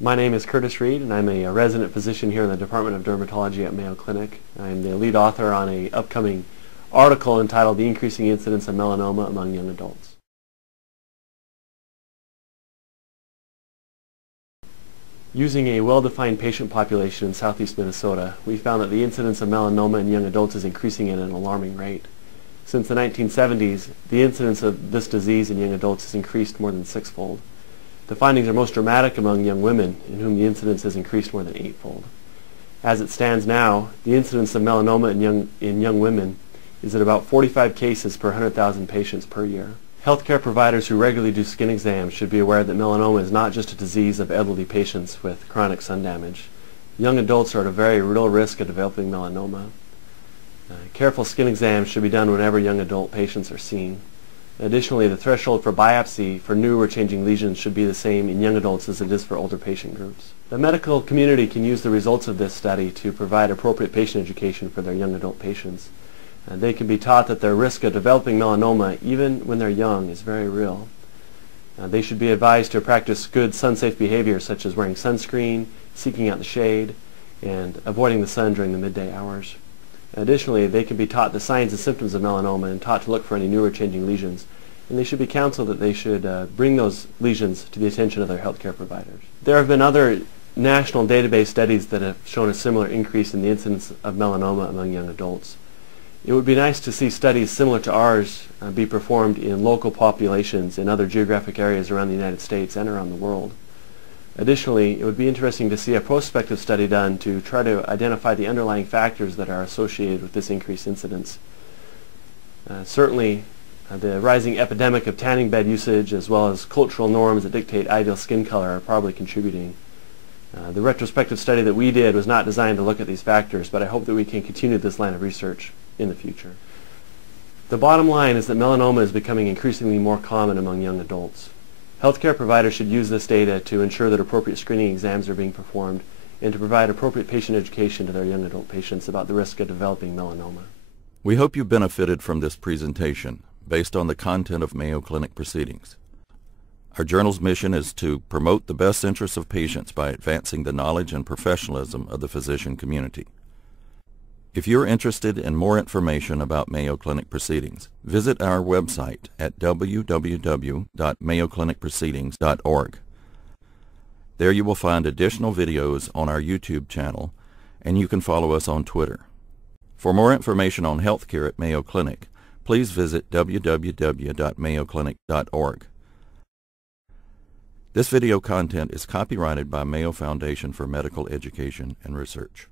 My name is Kurtis Reed, and I'm a resident physician here in the Department of Dermatology at Mayo Clinic. I'm the lead author on an upcoming article entitled The Increasing Incidence of Melanoma Among Young Adults. Using a well-defined patient population in southeast Minnesota, we found that the incidence of melanoma in young adults is increasing at an alarming rate. Since the 1970s, the incidence of this disease in young adults has increased more than sixfold. The findings are most dramatic among young women, in whom the incidence has increased more than eightfold. As it stands now, the incidence of melanoma in young women is at about 45 cases per 100,000 patients per year. Healthcare providers who regularly do skin exams should be aware that melanoma is not just a disease of elderly patients with chronic sun damage. Young adults are at a very real risk of developing melanoma. Careful skin exams should be done whenever young adult patients are seen. Additionally, the threshold for biopsy for new or changing lesions should be the same in young adults as it is for older patient groups. The medical community can use the results of this study to provide appropriate patient education for their young adult patients. They can be taught that their risk of developing melanoma, even when they're young, is very real. They should be advised to practice good sun-safe behavior such as wearing sunscreen, seeking out the shade, and avoiding the sun during the midday hours. Additionally, they can be taught the signs and symptoms of melanoma and taught to look for any new or changing lesions. And they should be counseled that they should bring those lesions to the attention of their healthcare providers. There have been other national database studies that have shown a similar increase in the incidence of melanoma among young adults. It would be nice to see studies similar to ours be performed in local populations in other geographic areas around the United States and around the world. Additionally, it would be interesting to see a prospective study done to try to identify the underlying factors that are associated with this increased incidence. Certainly, the rising epidemic of tanning bed usage as well as cultural norms that dictate ideal skin color are probably contributing. The retrospective study that we did was not designed to look at these factors, but I hope that we can continue this line of research in the future. The bottom line is that melanoma is becoming increasingly more common among young adults. Healthcare providers should use this data to ensure that appropriate screening exams are being performed and to provide appropriate patient education to their young adult patients about the risk of developing melanoma. We hope you benefited from this presentation based on the content of Mayo Clinic Proceedings. Our journal's mission is to promote the best interests of patients by advancing the knowledge and professionalism of the physician community. If you're interested in more information about Mayo Clinic Proceedings, visit our website at www.mayoclinicproceedings.org. There you will find additional videos on our YouTube channel, and you can follow us on Twitter. For more information on healthcare at Mayo Clinic, please visit www.mayoclinic.org. This video content is copyrighted by Mayo Foundation for Medical Education and Research.